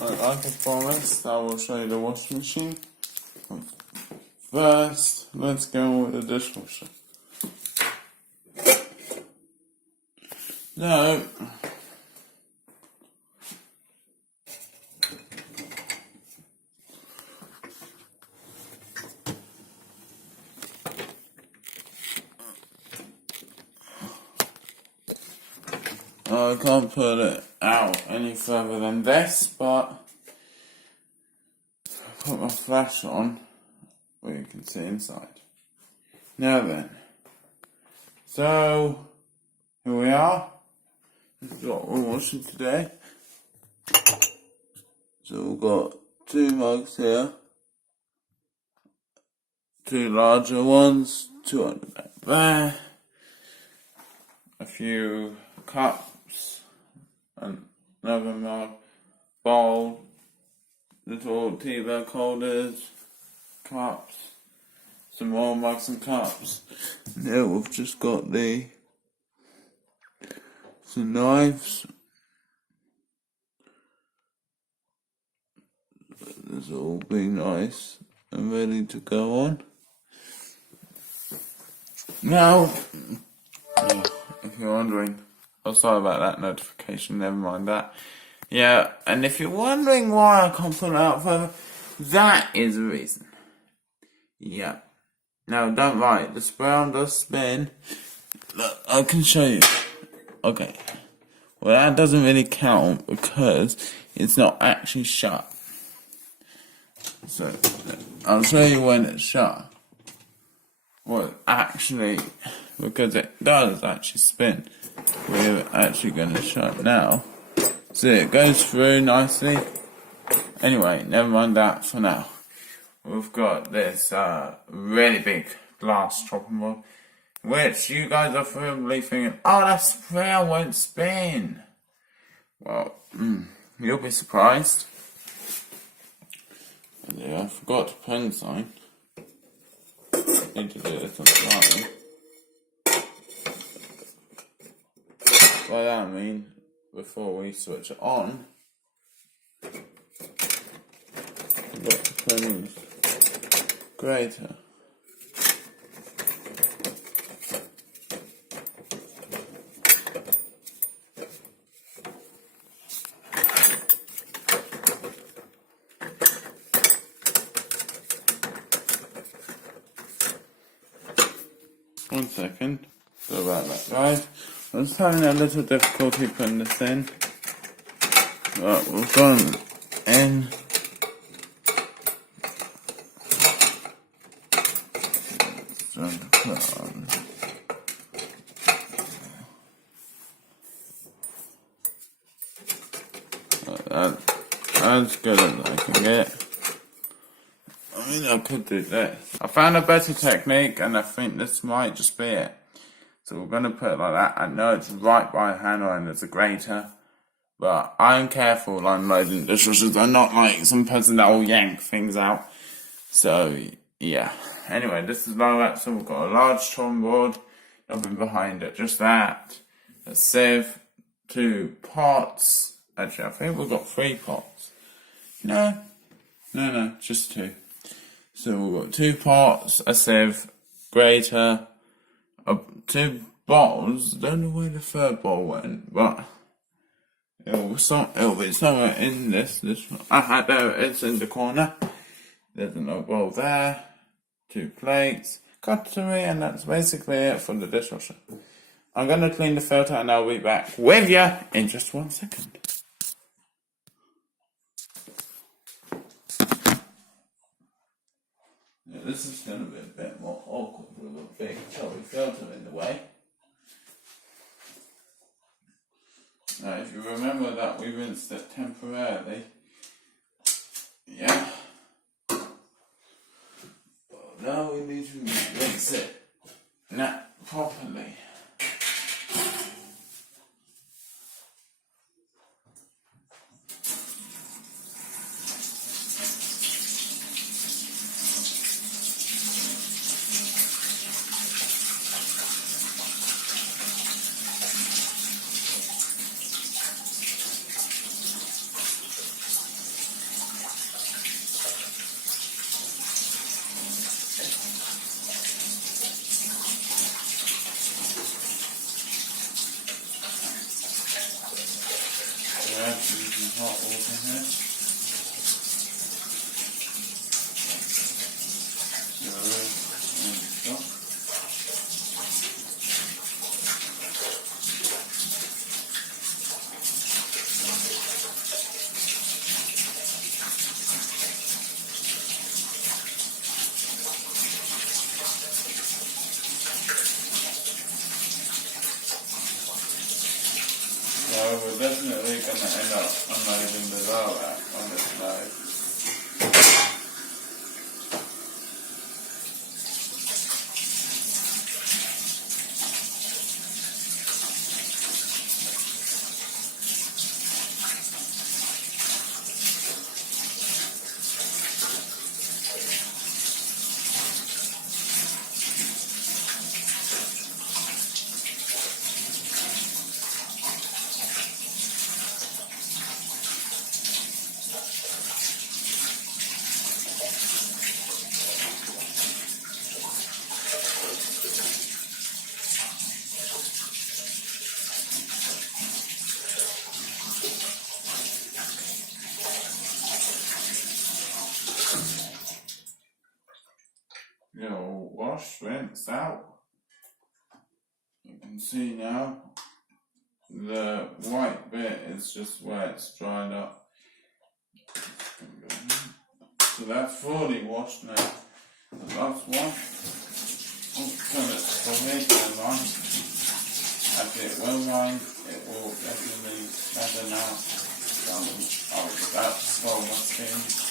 Like I promised, I will show you the washing machine. First, let's go with the dishwasher. No. I can't put it out any further than this, but I put my flash on where you can see inside. Now then, so here we are. This is what we're washing today. So we've got 2 mugs here, 2 larger ones, 200 back there, a few cups, and another mug, bowl, little tea bag holders, cups, some more mugs and cups. And here we've just got some knives. This will all be nice and ready to go on. Now, if you're wondering, oh sorry about that notification, never mind that. Yeah, and if you're wondering why I can't put it out further, that is the reason. Yeah. Now don't worry, the spoon does spin. Look, I can show you. Okay. Well, that doesn't really count because it's not actually shut. So, I'll show you when it's shut. Well, actually, because it does actually spin, we're actually going to shut now. So it goes through nicely. Anyway, never mind that for now. We've got this really big glass chopping board, which you guys are probably thinking, oh, that sprayer won't spin. Well, you'll be surprised. And yeah, I forgot to pen sign. Need to do this on the line. By that I mean, before we switch it on, I've got to pen grater. One second. Sorry about that, guys. I was having a little difficulty putting this in. But we've got them in. Trying to put on. As good as I can get. I mean, I could do this. I found a better technique, and I think this might just be it. So we're going to put it like that. I know it's right by a handle and it's a grater, but I'm careful unloading dishwashers. I'm not like some person that will yank things out. So, yeah. Anyway, this is like that. So we've got a large chopping board, nothing behind it, just that. A sieve, 2 pots. Actually, I think we've got 3 pots. No, just 2. So we've got 2 pots, a sieve, grater, 2 bowls. Don't know where the 3rd bowl went, but it'll be somewhere in this. There it is in the corner. There's another bowl there, 2 plates, cutlery, and that's basically it for the dishwasher. I'm gonna clean the filter and I'll be back with you in just 1 second. This is going to be a bit more awkward with a big chubby filter in the way. Now, if you remember that we rinsed it temporarily, yeah. But now we need to rinse it properly. hot water here. So we're definitely going to end up unloading the lower on this load. You'll wash, rinse out. You can see now the white bit is just where it's dried up. So that's fully washed now. The last one. Oh, turn it for me and line. Actually it will line, it will definitely better now. That's so much in.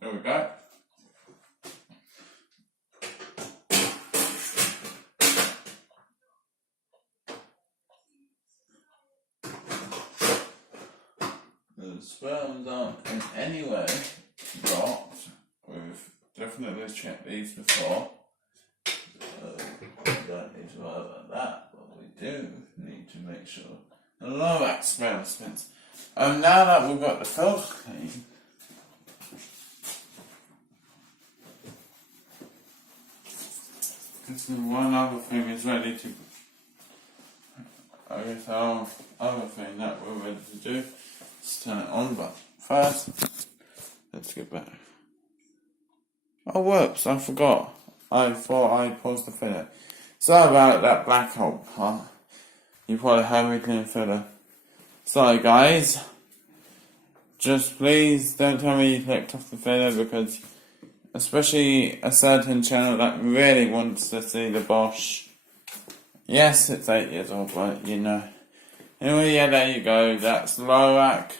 There we go. The sperms aren't in any way blocked. We've definitely checked these before. So we don't need to worry about that, but we do need to make sure. Hello, that smells. Now that we've got the filter clean, this is one other thing is ready to. I guess our other thing that we're ready to do is turn it on, but first, let's get back. Oh, whoops, I forgot. I thought I paused the filler. Sorry about that black hole part. You probably heard me clean filler. Sorry, guys. Just please don't tell me you clicked off the filler because. Especially a certain channel that really wants to see the Bosch. Yes, it's 8 years old, but you know. Anyway, yeah, there you go. That's Lorac.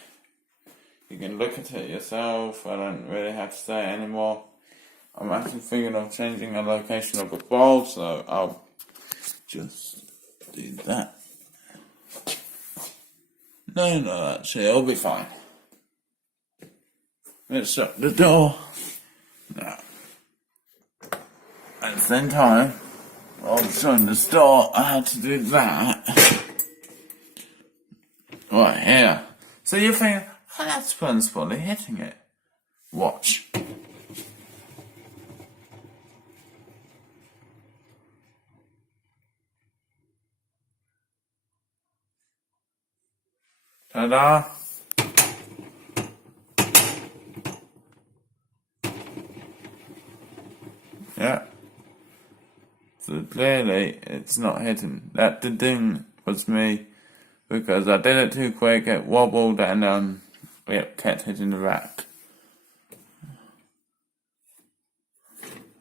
You can look at it yourself. I don't really have to say it anymore. I'm actually thinking of changing the location of the bowl, so I'll just do that. No, actually, it'll be fine. Let's shut the door. Now, at the same time, while I was shutting the door, I had to do that. Right here. So you're thinking, oh, that sponge probably hitting it. Watch. Ta-da! Yeah. So clearly it's not hitting. That ding was me because I did it too quick, it wobbled and it kept hitting the rack.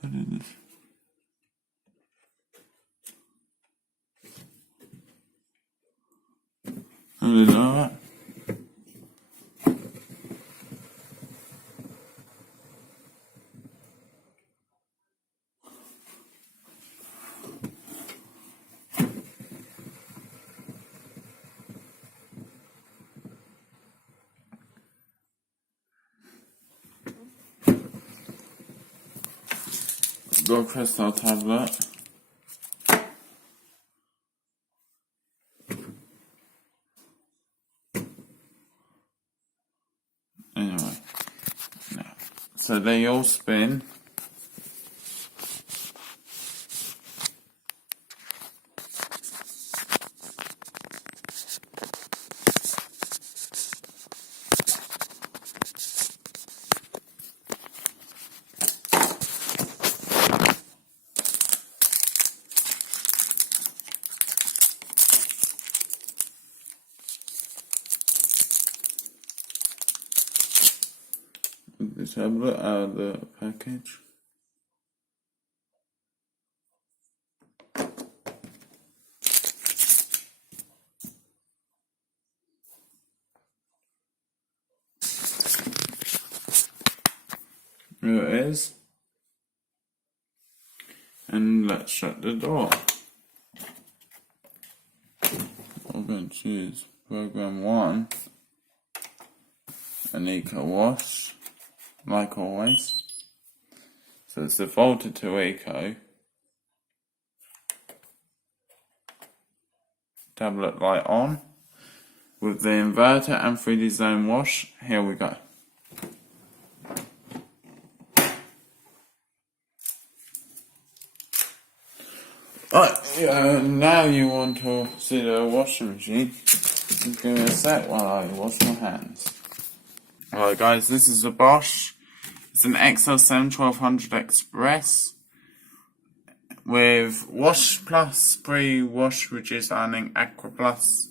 I didn't know that. got a crystal tablet. Anyway, now, so they all spin. The tablet out of the package. Here it is. And let's shut the door. I'm going to choose program 1, an eco wash, like always. So it's defaulted to eco. Tablet light on. With the inverter and 3D zone wash, here we go. Right, now you want to see the washing machine. Just give me a sec while I wash my hands. Alright guys, this is the Bosch. It's an XL7 1200 Express with Wash Plus pre-wash reduced ironing Aqua Plus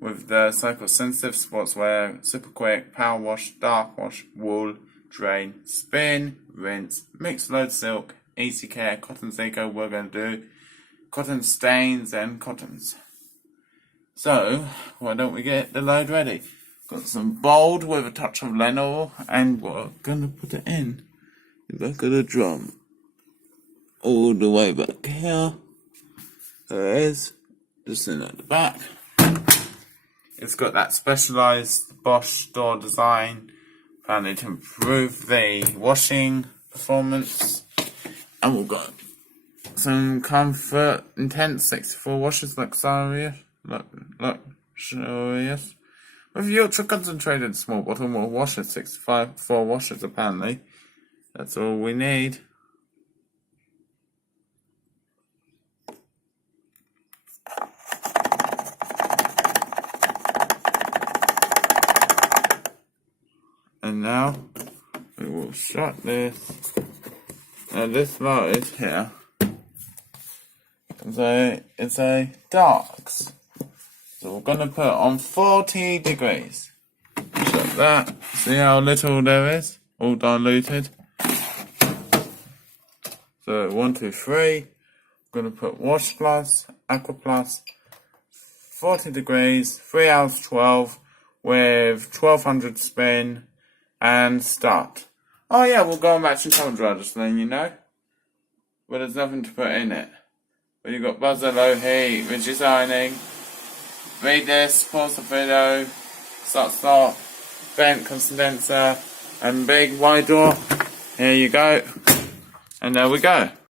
with the cycle sensitive sportswear, super quick, power wash, dark wash, wool, drain, spin, rinse, mixed load silk, easy care, cotton eco. We're going to do cotton stains and cottons. So, why don't we get the load ready? Got some bold with a touch of Lenor, and we're gonna put it in the back of the drum. All the way back here. There it is. Just in at the back. It's got that specialised Bosch door design, apparently to improve the washing performance. And we've got some Comfort Intense 64 washes, luxurious. With the ultra concentrated small bottle, more washers, 65 4 washers apparently. That's all we need. And now we will shut this. Now this light is here. It's a darks. So we're going to put it on 40 degrees. Shut that. See how little there is? All diluted. So 1, 2, 3. I'm going to put Wash Plus, Aqua Plus, 40 degrees, 3 hours 12 with 1200 spin and start. Oh yeah, we'll go and match and towel dry, just letting you know. But there's nothing to put in it. But you've got buzzer, low heat, reduced ironing. Read this, pause the video, start, vent condenser, and big wide door. Here you go. And there we go.